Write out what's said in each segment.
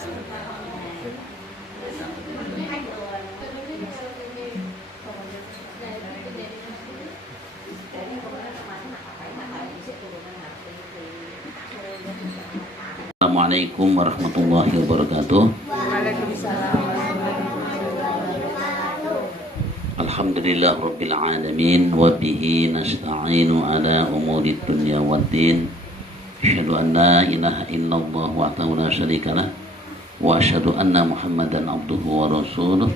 Assalamualaikum warahmatullahi wabarakatuh. Alhamdulillah rabbil alamin wa bihi nasta'inu ala umuri dunya waddin. Asyhadu an la ilaha illallah wahdahu la syarikalah wa asyhadu anna Muhammadan abduhu wa rasuluh.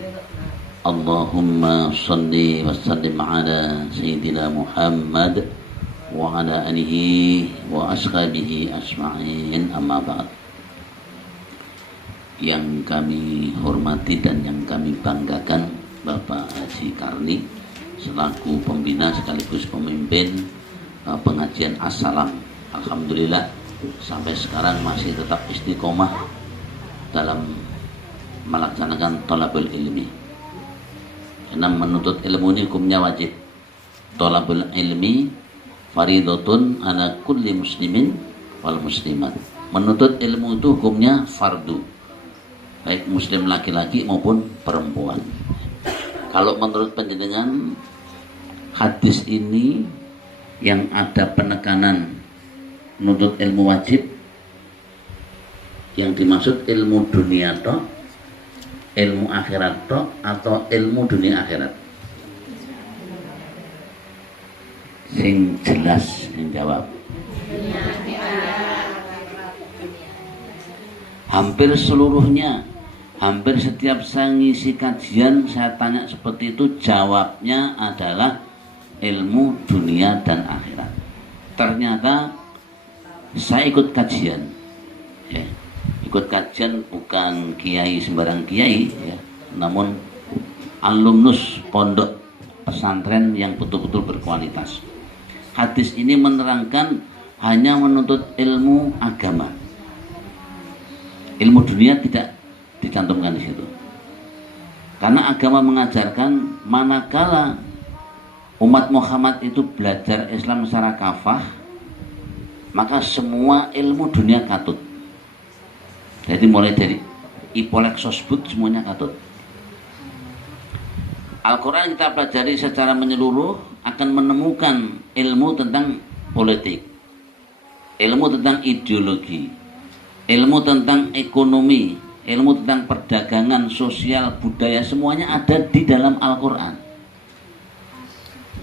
Allahumma shalli wa sallim ala sayyidina Muhammad wa ala alihi wa ashabihi asma'in, amma ba'd. Yang kami hormati dan yang kami banggakan Bapak Haji Karni selaku pembina sekaligus pemimpin pengajian As-Salam. Alhamdulillah sampai sekarang masih tetap istiqomah dalam melaksanakan thalabul ilmi. Karena menuntut ilmu ini hukumnya wajib. Thalabul ilmi faridatun ala kulli muslimin wal muslimat. Menuntut ilmu itu hukumnya fardu, baik muslim laki-laki maupun perempuan. Kalau menurut panjenengan hadis ini yang ada penekanan menuntut ilmu wajib, yang dimaksud ilmu dunia toh, ilmu akhirat toh, atau ilmu dunia akhirat? Sing jelas yang jawab. Hampir seluruhnya, hampir setiap saya ngisi kajian saya tanya seperti itu, jawabnya adalah ilmu dunia dan akhirat. Ternyata saya ikut kajian, ya. Ikut kajian bukan kiai sembarang kiai, ya, namun alumnus pondok pesantren yang betul-betul berkualitas. Hadis ini menerangkan hanya menuntut ilmu agama. Ilmu dunia tidak dicantumkan di situ. Karena agama mengajarkan manakala umat Muhammad itu belajar Islam secara kafah, maka semua ilmu dunia katut. Jadi mulai dari ipolek sosbud semuanya katut. Al-Quran kita pelajari secara menyeluruh akan menemukan ilmu tentang politik, ilmu tentang ideologi, ilmu tentang ekonomi, ilmu tentang perdagangan, sosial, budaya, semuanya ada di dalam Al-Quran.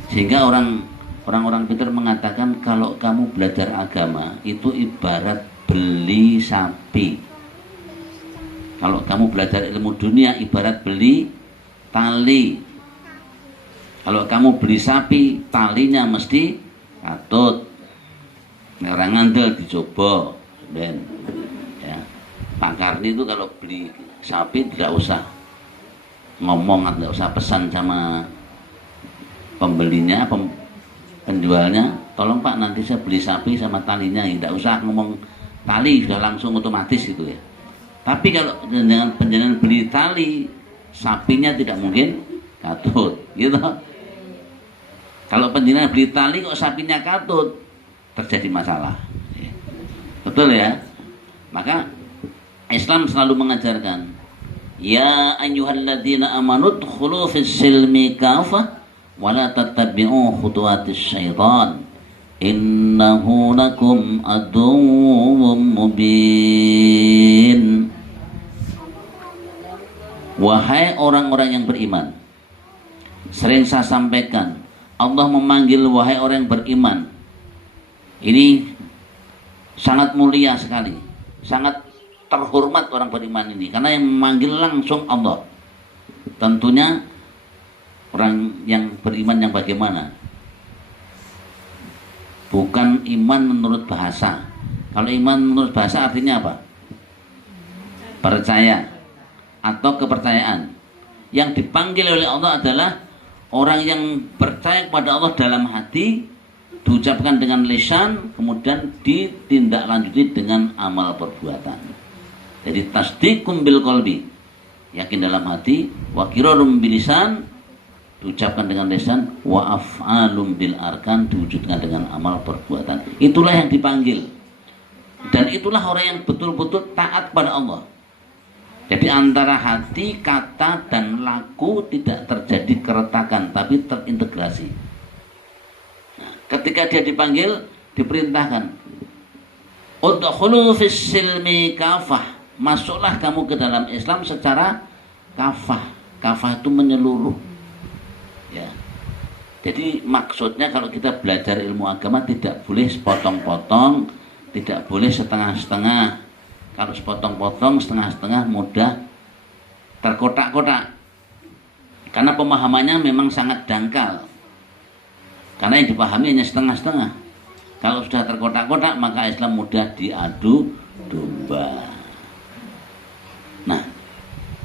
Sehingga orang-orang pintar mengatakan kalau kamu belajar agama itu ibarat beli sapi. Kalau kamu belajar ilmu dunia ibarat beli tali. Kalau kamu beli sapi, talinya mesti katut. Orang ngandel dicoba, ben. Ya. Pak Karni itu kalau beli sapi tidak usah ngomong, tidak usah pesan sama pembelinya, penjualnya, tolong Pak nanti saya beli sapi sama talinya, tidak usah ngomong tali, sudah langsung otomatis gitu ya. Tapi kalau dengan penjualan beli tali, sapinya tidak mungkin katut, gitu. Kalau penjenengan beli tali kok sapinya katut, terjadi masalah. Betul ya? Maka Islam selalu mengajarkan, ya ayyuhalladzina amanu dkhulu fis silmi kafah wa la tattabi'u khutuwatis syaitan innahu lakum aduwwum mubin. Wahai orang-orang yang beriman, sering saya sampaikan, Allah memanggil wahai orang yang beriman. Ini sangat mulia sekali, sangat terhormat orang beriman ini, karena yang memanggil langsung Allah. Tentunya orang yang beriman yang bagaimana? Bukan iman menurut bahasa. Kalau iman menurut bahasa artinya apa? Percaya atau kepercayaan. Yang dipanggil oleh Allah adalah orang yang percaya kepada Allah dalam hati, diucapkan dengan lisan, kemudian ditindaklanjuti dengan amal perbuatan. Jadi tasdiqum bil qalbi, yakin dalam hati, wa qirarum bil lisan, diucapkan dengan lisan, wa af'alum bil arkan, diwujudkan dengan amal perbuatan. Itulah yang dipanggil. Dan itulah orang yang betul-betul taat pada Allah. Jadi antara hati, kata, dan laku tidak terjadi keretakan, tapi terintegrasi. Nah, ketika dia dipanggil, diperintahkan, udkhulu fis silmi kafah, masuklah kamu ke dalam Islam secara kafah. Kafah itu menyeluruh. Ya. Jadi maksudnya kalau kita belajar ilmu agama tidak boleh sepotong-potong, tidak boleh setengah-setengah. Kalau sepotong-potong, setengah-setengah mudah terkotak-kotak. Karena pemahamannya memang sangat dangkal. Karena yang dipahami hanya setengah-setengah. Kalau sudah terkotak-kotak, maka Islam mudah diadu domba. Nah,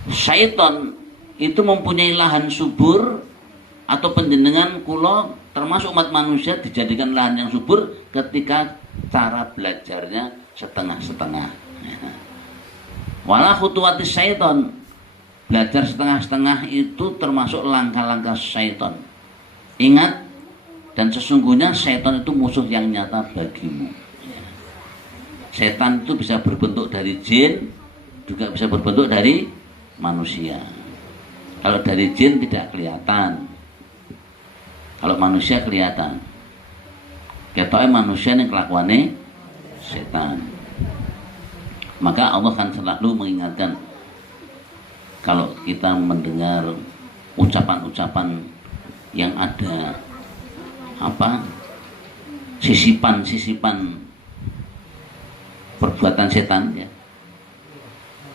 syaitan itu mempunyai lahan subur, atau panjenengan kula termasuk umat manusia dijadikan lahan yang subur ketika cara belajarnya setengah-setengah. Wala khutuwatis syaitan, belajar setengah-setengah itu termasuk langkah-langkah syaitan. Ingat, dan sesungguhnya syaitan itu musuh yang nyata bagimu. Setan itu bisa berbentuk dari jin, juga bisa berbentuk dari manusia. Kalau dari jin tidak kelihatan, kalau manusia kelihatan. Ketoknya manusia yang kelakuannya setan. Maka Allah akan selalu mengingatkan, kalau kita mendengar ucapan-ucapan yang ada sisipan-sisipan perbuatan setan, ya.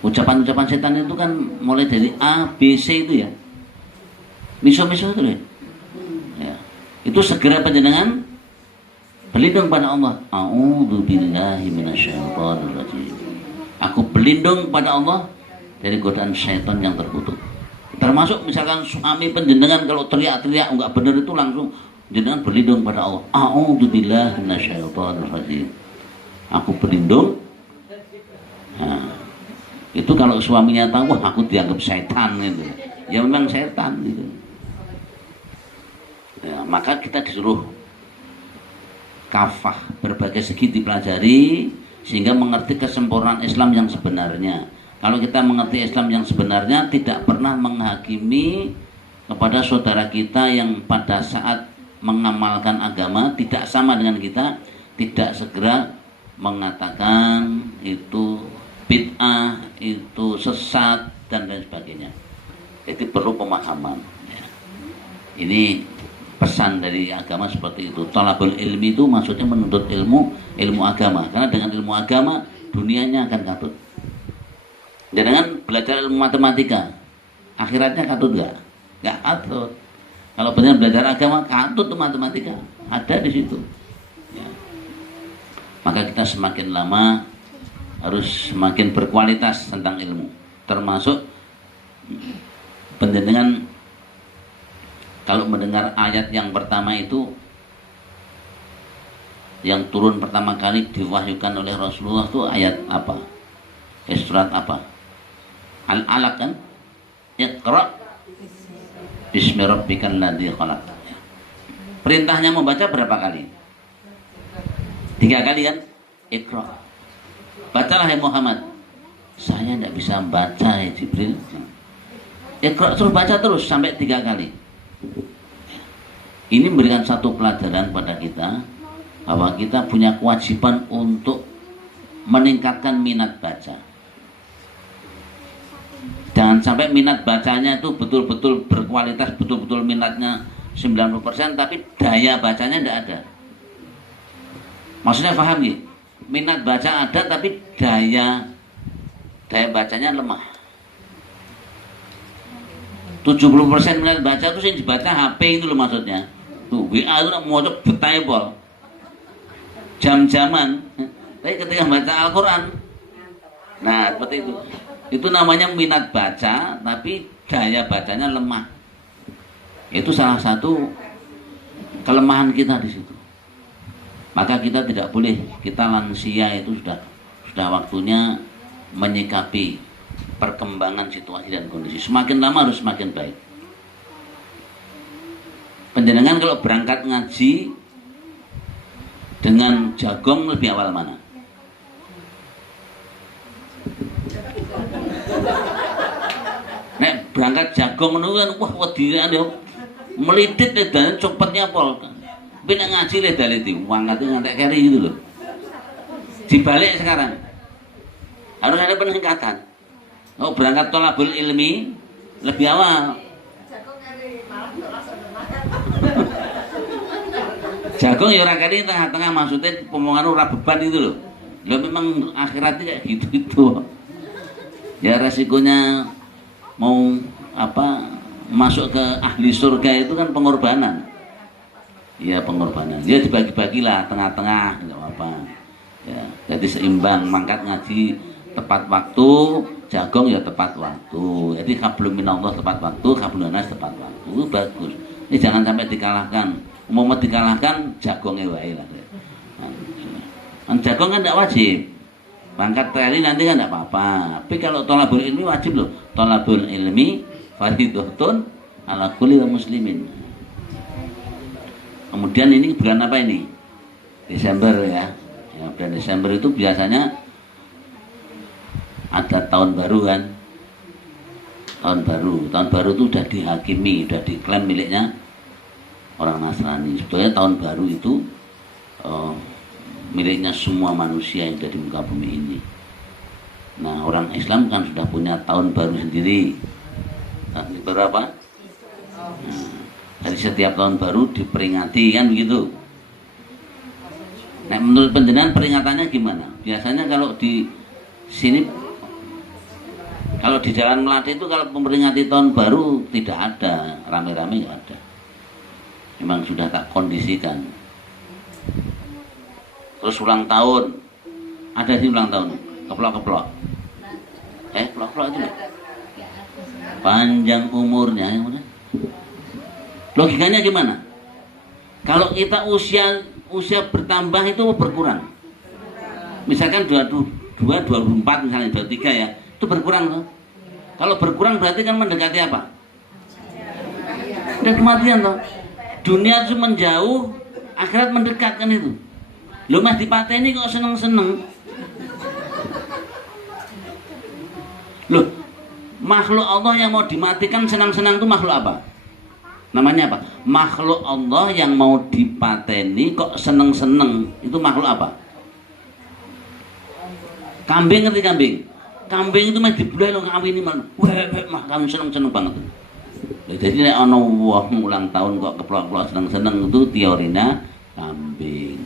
Ucapan-ucapan setan itu kan mulai dari A, B, C itu ya, miso-miso itu ya. Itu segera panjenengan berlindung pada Allah. A'udzubillahi minasyaitonirrajim. Aku berlindung pada Allah dari godaan syaitan yang terkutuk. Termasuk misalkan suami penjenengan kalau teriak-teriak enggak benar itu langsung jenengan berlindung pada Allah. A'udzubillahi minasyaitonirrajim. Aku berlindung. Nah, itu kalau suaminya tahu, wah aku dianggap setan gitu. Ya memang setan gitu. Ya, maka kita disuruh kafah, berbagai segi dipelajari sehingga mengerti kesempurnaan Islam yang sebenarnya. Kalau kita mengerti Islam yang sebenarnya, tidak pernah menghakimi kepada saudara kita yang pada saat mengamalkan agama tidak sama dengan kita, tidak segera mengatakan itu bid'ah, itu sesat, dan lain sebagainya. Jadi perlu pemahaman. Ini pesan dari agama seperti itu. Thalabul ilmi itu maksudnya menuntut ilmu agama. Karena dengan ilmu agama dunianya akan katut. Jangan belajar ilmu matematika, akhiratnya katut enggak? Enggak katut. Kalau benar belajar agama, katut tuh matematika. Ada di situ. Ya. Maka kita semakin lama harus semakin berkualitas tentang ilmu. Termasuk penjenengan kalau mendengar ayat yang pertama itu, yang turun pertama kali diwahyukan oleh Rasulullah itu ayat apa? Surat apa? Al-Alaq kan? Iqra bismi rabbikal ladzi khalaq. Perintahnya membaca berapa kali? 3 kali kan? Iqra. Bacalah ya Muhammad. Saya tidak bisa baca ya Jibril. Iqra terus baca terus sampai 3 kali. Ini memberikan satu pelajaran pada kita bahwa kita punya kewajiban untuk meningkatkan minat baca. Jangan sampai minat bacanya itu betul-betul berkualitas, betul-betul minatnya 90%, tapi daya bacanya tidak ada. Maksudnya paham ya? Minat baca ada tapi daya bacanya lemah. 70% minat baca itu yang dibaca HP itu loh maksudnya. Tuh WA itu mau betai pol. Jam-jaman. Tapi ketika baca Al-Quran, nah seperti itu. Itu namanya minat baca tapi daya bacanya lemah. Itu salah satu kelemahan kita di situ. Maka kita tidak boleh, kita lansia itu sudah waktunya menyikapi perkembangan situasi dan kondisi. Semakin lama harus semakin baik. Penjenengan kalau berangkat ngaji dengan jagong lebih awal mana? berangkat jagung ngono kan wah wedian yo melitit dan copetnya pol. Tapi nek ngaji le daliti wangate ngantek keri gitu loh. Dibalik sekarang. Harus ada peningkatan. Oh, berangkat tolabul ilmi lebih awal. Jagung ya ora keri tengah-tengah maksudnya omongan ora beban itu loh. Lah memang akhiratnya kayak gitu-gitu. Ya resikonya mau apa masuk ke ahli surga itu kan pengorbanan. Ya pengorbanan. Dia dibagi-bagilah tengah-tengah enggak apa-apa. Ya, jadi seimbang mangkat ngaji tepat waktu, jagung ya tepat waktu. Jadi hablum minallah tepat waktu, hablum nas tepat waktu. Itu bagus. Ini jangan sampai dikalahkan. Mau dikalahkan jagongnya wae lah. Nah, jagung kan tidak wajib. Mangkat teli nanti kan tidak apa-apa. Tapi kalau tolabul ilmi wajib loh. Tolabul ilmi fardhatun ala kulli muslimin. Kemudian ini bulan apa ini? Desember ya. Ya, bulan Desember itu biasanya ada tahun baru kan. Tahun baru itu udah dihakimi, udah diklaim miliknya orang Nasrani. Sebetulnya tahun baru itu miliknya semua manusia yang ada di muka bumi ini. Nah, orang Islam kan sudah punya tahun baru sendiri. Nah, berapa? Nah, dari setiap tahun baru diperingati kan begitu. Nah, menurut penjenengan peringatannya gimana? Biasanya kalau di sini, kalau di Jalan Melati itu kalau memperingati tahun baru tidak ada, rame-rame nggak ada. Memang sudah tak kondisikan. Terus ulang tahun, ada sih ulang tahun, keplok-keplok. Keplok-keplok itu loh. Panjang umurnya, yang mana? Logikanya gimana? Kalau kita usia bertambah itu berkurang. Misalkan 24 misalnya 23 ya, itu berkurang loh. Kalau berkurang berarti kan mendekati apa? Dan kematian loh. Dunia itu menjauh, akhirat mendekat kan itu. Lo mas dipateni kok seneng-seneng. Loh, makhluk Allah yang mau dimatikan senang-senang itu makhluk apa? Namanya apa? Makhluk Allah yang mau dipateni kok seneng-seneng itu makhluk apa? Kambing, ngerti kambing? Kambing itu mah dibulai lo ngawini mah. Wah, kan seneng-seneng banget. Jadi nek ana wong ulang tahun kok keplok-keplok seneng-seneng itu teorinya kambing.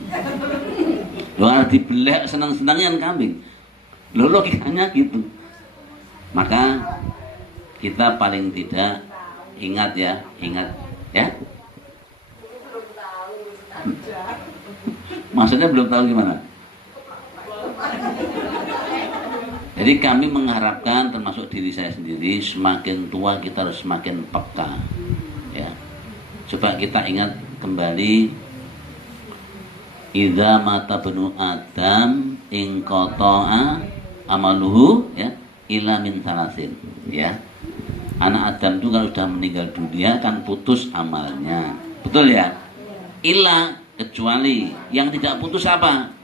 Lo harus dibelek seneng-senengnya kambing. Lo logikanya gitu. Maka kita paling tidak ingat ya. Maksudnya belum tahu gimana? Jadi kami mengharapkan termasuk diri saya sendiri semakin tua kita harus semakin peka ya. Coba kita ingat kembali idza mata benu adam in qata'a amaluhu ya ila min salasin ya. Anak Adam itu kalau sudah meninggal dunia kan putus amalnya. Betul ya? Ila kecuali yang tidak putus apa?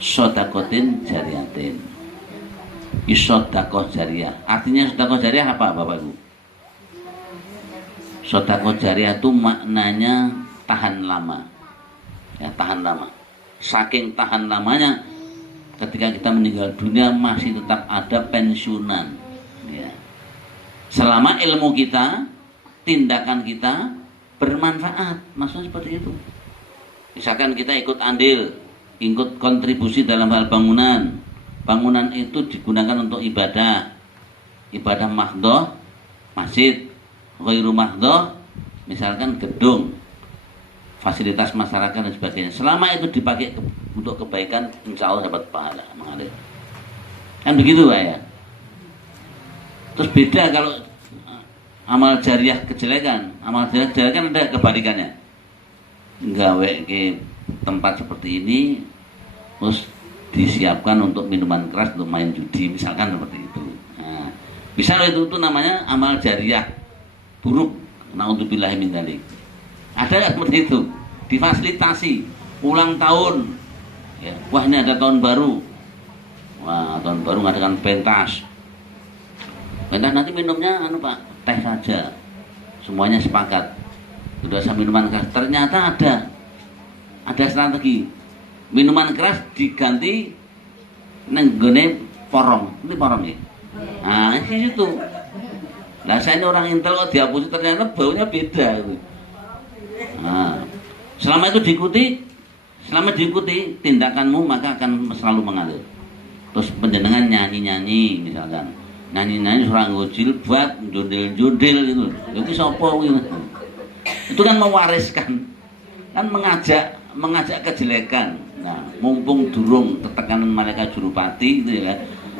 Sodakotin jariyatin. Isodakoh jariyah. Artinya sodakoh jariyah apa Bapak Ibu? Sodakoh jariyah itu maknanya tahan lama. Ya, tahan lama. Saking tahan lamanya ketika kita meninggal dunia masih tetap ada pensiunan. Ya. Selama ilmu kita, tindakan kita bermanfaat, maksudnya seperti itu. Misalkan kita ikut andil, ikut kontribusi dalam hal bangunan. Bangunan itu digunakan untuk ibadah mahdhoh, masjid, ghairu mahdhoh, misalkan gedung, fasilitas masyarakat dan sebagainya. Selama itu dipakai untuk kebaikan, insya Allah dapat pahala mengalir. Kan begitu Pak ya? Terus beda kalau amal jariah kejelekan. Amal jariah kejelekan ada kebalikannya. Gawe ke tempat seperti ini, terus disiapkan untuk minuman keras, untuk main judi, misalkan seperti itu. Nah, bisa itu namanya amal jariah buruk. Na'udzubillahi min dzalik. Ada nggak seperti itu? Difasilitasi ulang tahun. Ya, wah ini ada tahun baru. Wah tahun baru ngadakan pentas. Minta nanti minumnya anu Pak, teh saja. Semuanya sepakat. Sudah usah minuman keras. Ternyata ada strategi. Minuman keras diganti nenggone porong. Ini porong ya. Nah, di situ. Nah, saya ini orang intel kok dihapusi ternyata baunya beda. Nah, selama itu diikuti tindakanmu maka akan selalu mengalir. Terus penjenengan nyanyi-nyanyi misalkan. Nyanyi-nyanyi surang gojil buat jundil-jundil gitu. Itu sopo gitu. Itu kan mewariskan. Kan mengajak kejelekan. Nah, mumpung durung ketekanan malaikat jurupati gitu ya.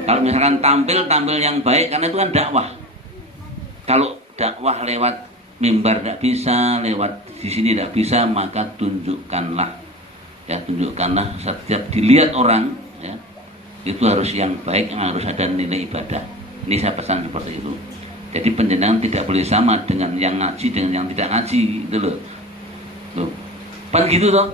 Kalau misalkan tampil yang baik karena itu kan dakwah. Kalau dakwah lewat mimbar tidak bisa, lewat di sini tidak bisa, maka tunjukkanlah setiap dilihat orang ya, itu harus yang baik, yang harus ada nilai ibadah. Ini saya pesan seperti itu. Jadi penjenengan tidak boleh sama dengan yang ngaji dengan yang tidak ngaji, gitu loh. Tuh. Pan gitu toh.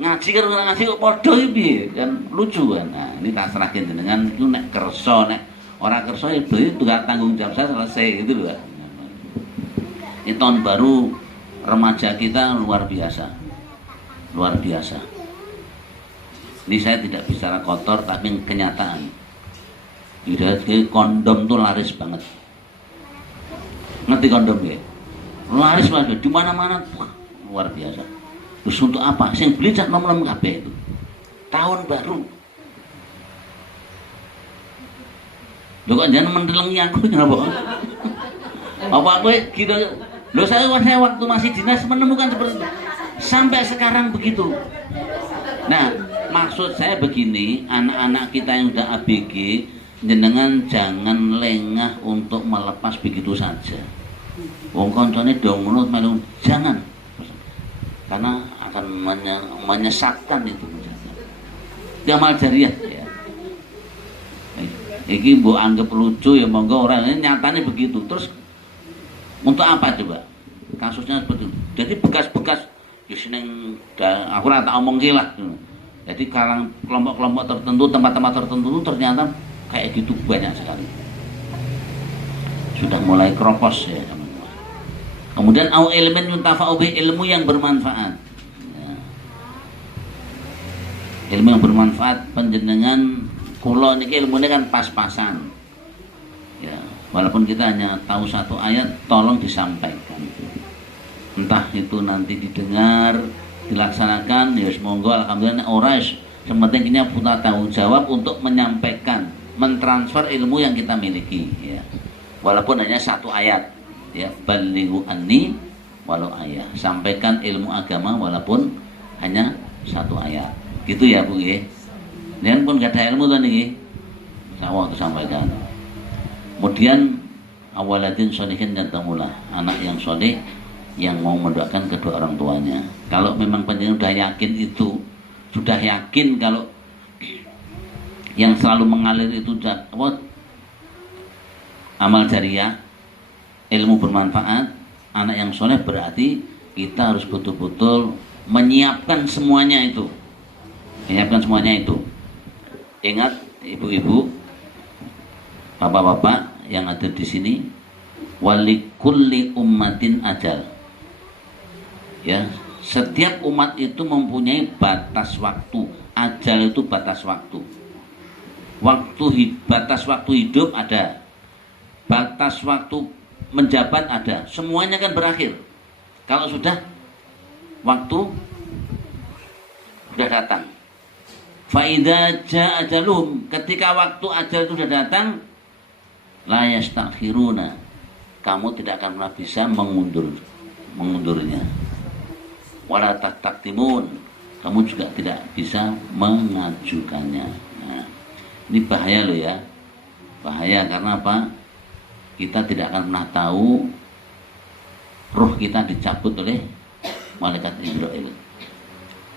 Ngaji kan orang ngaji kok podo iki kan lucu kan. Nah, ini tak serahkan dengan itu nek kersa nek ora kersa itu juga tanggung jawab saya selesai gitu loh. Ini tahun baru remaja kita luar biasa. Luar biasa. Ini saya tidak bicara kotor tapi kenyataan. Jadi kondom tuh laris banget. Ngerti kondom ya? Laris banget di mana-mana luar biasa. Terus untuk apa? Sing beli cak nom-nom kabeh itu. Tahun baru. Lho kok jangan mendelengi aku kenapa? Apa aku gitu? Loh saya waktu masih dinas menemukan seperti itu. Sampai sekarang begitu. Nah, maksud saya begini, anak-anak kita yang sudah ABG, jenengan jangan lengah untuk melepas begitu saja. Wong koncone dong menurut melu jangan. Karena akan menyesatkan itu. Itu amal jariah ya. Iki mbok anggap lucu ya monggo orang ini nyatanya begitu. Terus untuk apa coba? Kasusnya seperti itu. Jadi bekas-bekas ya seneng aku ora tak omong lah. Jadi kelompok-kelompok tertentu, tempat-tempat tertentu ternyata kayak gitu banyak sekali. Sudah mulai keropos ya. Kemudian au ilmin yuntafa'u bih, ilmu yang bermanfaat. Ya. Ilmu yang bermanfaat panjenengan kula niki ilmune kan pas-pasan. Ya, walaupun kita hanya tahu satu ayat, tolong disampaikan. Entah itu nanti didengar, dilaksanakan, ya monggo alhamdulillah ora yang penting ini punya tanggung jawab untuk menyampaikan, mentransfer ilmu yang kita miliki ya. Walaupun hanya satu ayat. Ya, balighu anni walau ayat, sampaikan ilmu agama walaupun hanya satu ayat gitu ya Bu ya. Dan pun gak ada ilmu kan nih sawah itu sampaikan. Kemudian awaladin sholihin dan tamulah, anak yang soleh yang mau mendoakan kedua orang tuanya. Kalau memang penjenengan sudah yakin itu, sudah yakin kalau yang selalu mengalir itu amal jariah, ilmu bermanfaat, anak yang soleh, berarti kita harus betul-betul menyiapkan semuanya itu. Menyiapkan semuanya itu. Ingat ibu-ibu, bapak-bapak yang ada di sini, walikulli ummatin ajal. Ya, setiap umat itu mempunyai batas waktu. Ajal itu batas waktu. Batas waktu hidup ada. Batas waktu menjabat ada, semuanya kan berakhir. Kalau sudah waktu sudah datang. Fa idza jaa ajaluhum, ketika waktu ajal itu sudah datang, la yastakhiruna, kamu tidak akan pernah bisa mengundurnya. Wala taqtimun, kamu juga tidak bisa mengajukannya. Nah, ini bahaya loh ya. Bahaya karena apa? Kita tidak akan pernah tahu ruh kita dicabut oleh malaikat Israil.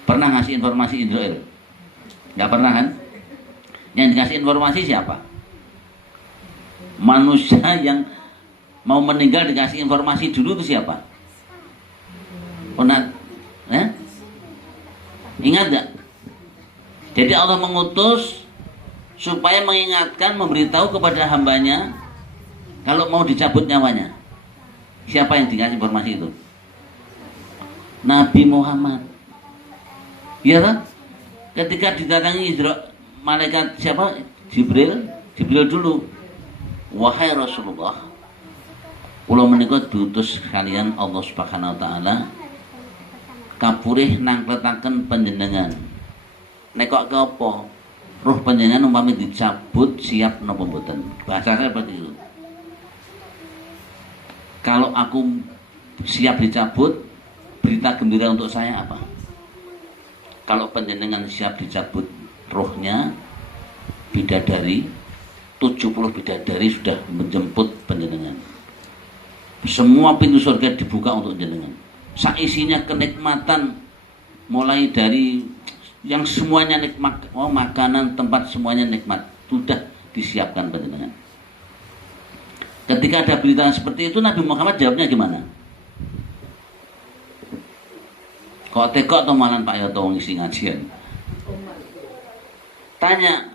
Pernah ngasih informasi Israil? Nggak pernah kan? Yang dikasih informasi siapa? Manusia yang mau meninggal dikasih informasi dulu itu siapa? Pernah? Ingat gak? Jadi Allah mengutus supaya mengingatkan, memberitahu kepada hambanya kalau mau dicabut nyawanya, siapa yang dikasih informasi itu? Nabi Muhammad. Iya kan? Ketika didatangi malaikat siapa? Jibril dulu. Wahai Rasulullah, kula menika diutus kalian Allah Subhanahu wa taala kapurih nangkletaken panjenengan. Nek kok apa? Roh panjenengan umpami dicabut siap napa mboten? Bahasa saya seperti itu. Kalau aku siap dicabut, berita gembira untuk saya apa? Kalau panjenengan siap dicabut rohnya, bidadari 70 bidadari sudah menjemput panjenengan. Semua pintu surga dibuka untuk jenengan. Saisinya kenikmatan, mulai dari yang semuanya nikmat, makanan, tempat semuanya nikmat, sudah disiapkan panjenengan. Ketika ada berita seperti itu, Nabi Muhammad jawabnya gimana? Kok tekok atau malan Pak Yoto ngisi ngajian? Tanya,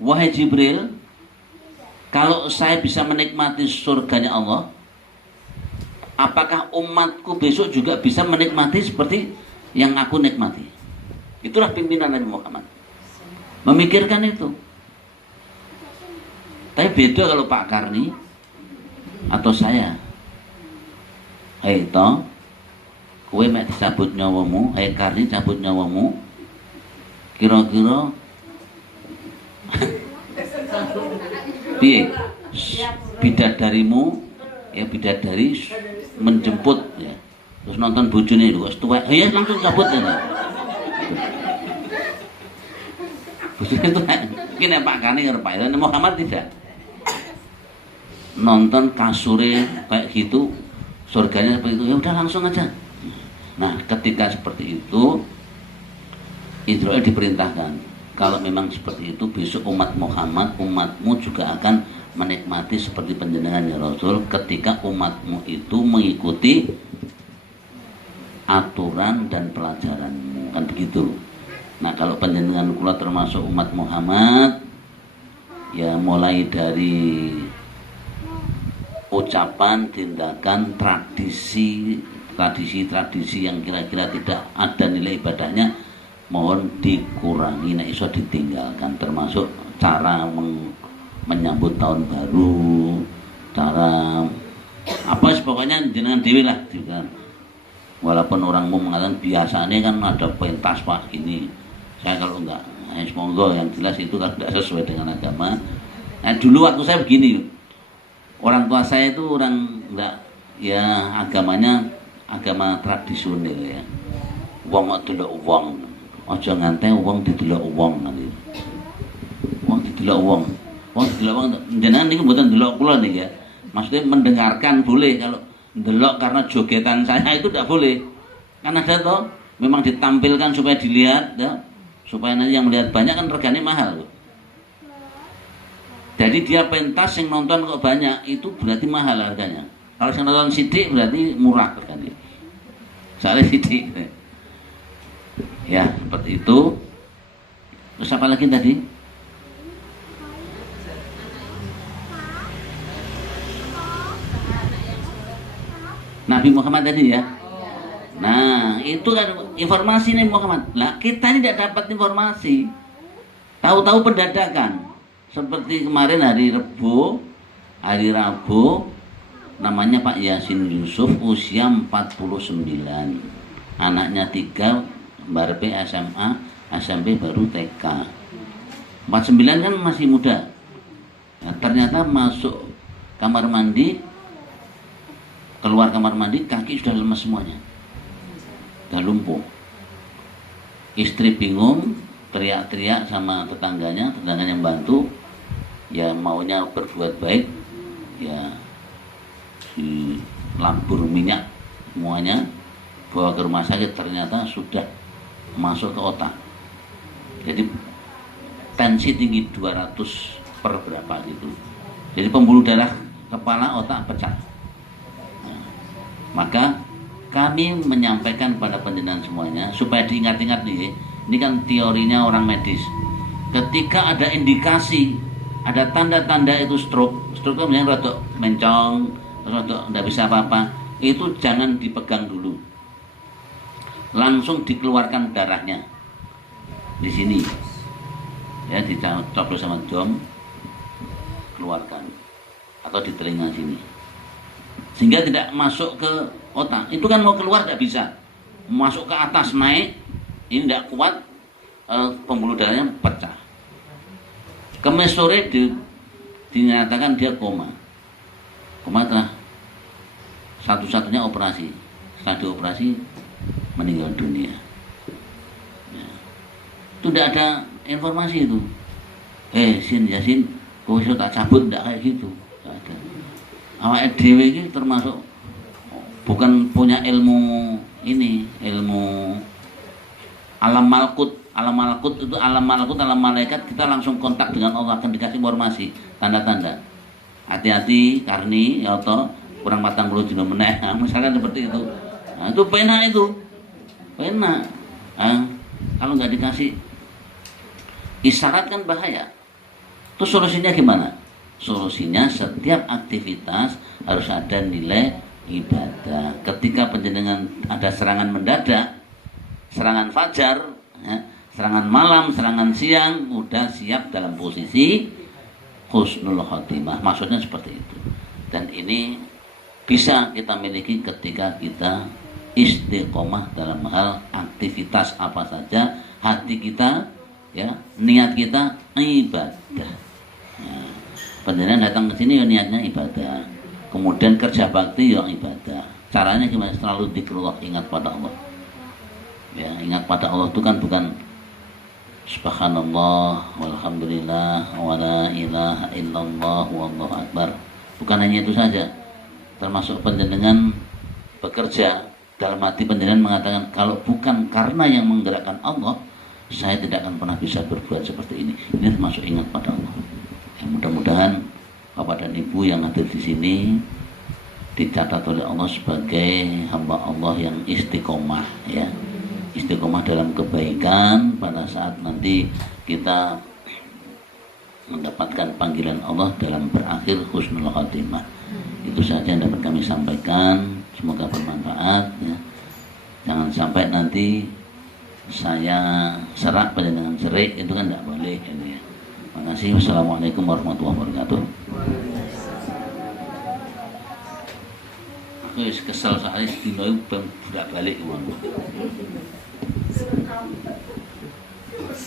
wahai Jibril, kalau saya bisa menikmati surganya Allah, apakah umatku besok juga bisa menikmati seperti yang aku nikmati? Itulah pimpinan Nabi Muhammad, memikirkan itu. Tapi beda kalau Pak Karni atau saya. Hei toh, kowe mek dicabut nyawamu, hei Karni cabut nyawamu, kira-kira piye bidadarimu ya, bidadari menjemput ya, terus nonton bojone lho wis tuwek ya langsung cabut ya. Bojone itu mungkin Pak Kani karo Pak Muhammad tidak nonton kasure kayak gitu, surganya seperti itu, ya udah langsung aja. Nah ketika seperti itu Israel diperintahkan, kalau memang seperti itu besok umat Muhammad, umatmu juga akan menikmati seperti panjenengan ya Rasul, ketika umatmu itu mengikuti aturan dan pelajaranmu, kan begitu. Nah kalau panjenengan kula termasuk umat Muhammad, ya mulai dari ucapan, tindakan, tradisi yang kira-kira tidak ada nilai ibadahnya, mohon dikurangi, nek iso ditinggalkan, termasuk cara menyambut tahun baru, cara apa pokoknya jenengan dewi lah juga. Walaupun orangmu mengatakan biasanya kan ada pentas Pak ini, saya kalau enggak, monggo, yang jelas itu kan tidak sesuai dengan agama. Nah dulu waktu saya begini, orang tua saya itu orang enggak, ya agamanya agama tradisional ya, wong kok delok wong, aja ngantek wong didelok wong nanti. Wong didelok wong. Wong didelok wong jenengan niku mboten delok kula niki ya. Maksudnya mendengarkan boleh, kalau delok karena jogetan saya itu tidak boleh. Kan ada toh, memang ditampilkan supaya dilihat ya, supaya nanti yang melihat banyak, kan regane mahal loh. Jadi dia pentas yang nonton kok banyak, itu berarti mahal harganya. Kalau yang nonton sidik berarti murah harganya. Soalnya sidik. Ya, seperti itu. Terus apa lagi tadi? Nabi Muhammad tadi ya. Nah, itu kan informasi Nabi Muhammad. Lah, kita ini tidak dapat informasi. Tahu-tahu pendadakan. Seperti kemarin hari Rabu, namanya Pak Yasin Yusuf, usia 49. Anaknya 3, Barpe SMA, SMP baru TK. 49 kan masih muda. Nah, ternyata masuk kamar mandi, keluar kamar mandi, kaki sudah lemas semuanya, sudah lumpuh. Istri bingung, teriak-teriak sama tetangganya yang bantu, ya maunya berbuat baik, ya dilabur minyak semuanya, bawa ke rumah sakit, ternyata sudah masuk ke otak. Jadi tensi tinggi 200 per berapa gitu. Jadi pembuluh darah kepala otak pecah. Nah, maka kami menyampaikan pada penjenengan semuanya supaya diingat-ingat nih, ini kan teorinya orang medis. Ketika ada indikasi, ada tanda-tanda itu stroke, struktur yang rada mencong, rada nggak bisa apa-apa, itu jangan dipegang dulu, langsung dikeluarkan darahnya di sini, ya dicoplos sama dom, keluarkan, atau di telinga sini, sehingga tidak masuk ke otak. Itu kan mau keluar tidak bisa, masuk ke atas naik, ini tidak kuat, pembuluh darahnya pecah. Kemis sore dinyatakan dia koma telah satu-satunya operasi. Setelah dioperasi meninggal dunia. Ya. Itu tidak ada informasi itu. Sin Yasin, kau bisa tak cabut tidak kayak gitu. Tidak ada. Awak dhewe ini termasuk bukan punya ilmu ini, ilmu alam malakut. Alam malakut itu alam malakut, alam malaikat, kita langsung kontak dengan Allah, akan dikasih informasi, tanda-tanda. Hati-hati karni ya toh kurang 40 dina meneh. Misalkan seperti itu. Nah, itu pena itu. Pena. Kalau nggak dikasih isyarat kan bahaya. Terus solusinya gimana? Solusinya setiap aktivitas harus ada nilai ibadah. Ketika penjenengan ada serangan mendadak, serangan fajar, ya, serangan malam, serangan siang, udah siap dalam posisi husnul khotimah. Maksudnya seperti itu. Dan ini bisa kita miliki ketika kita istiqomah dalam hal aktivitas apa saja, hati kita, ya, niat kita ibadah. Nah, penjenengan datang ke sini ya niatnya ibadah. Kemudian kerja bakti ya ibadah. Caranya gimana? Selalu zikrullah, ingat pada Allah. Ya, ingat pada Allah itu kan bukan subhanallah walhamdulillah wala ilaha illallah wallahu akbar. Bukan hanya itu saja. Termasuk penjenengan bekerja, dalam hati penjenengan mengatakan kalau bukan karena yang menggerakkan Allah, saya tidak akan pernah bisa berbuat seperti ini. Ini termasuk ingat pada Allah. Ya, mudah-mudahan Bapak dan Ibu yang hadir di sini dicatat oleh Allah sebagai hamba Allah yang istiqomah, ya. Istiqomah dalam kebaikan pada saat nanti kita mendapatkan panggilan Allah dalam berakhir husnul khotimah. Itu saja yang dapat kami sampaikan, semoga bermanfaat, ya. Jangan sampai nanti saya serak dengan serik, itu kan tidak boleh, ya. Terima kasih. Wassalamualaikum warahmatullahi wabarakatuh. Aku kesel soalnya sedino itu budak balik uang.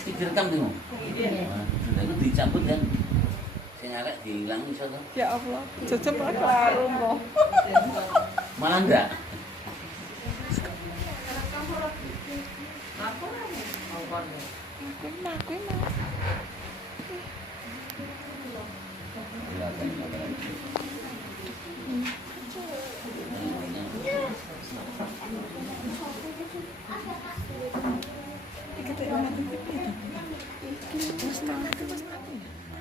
Direkam tuh. Itu dicabut kan. Saya ngarek dihilangi soalnya. Ya Allah, cocok kelaru kok. Malah enggak. Aku mah.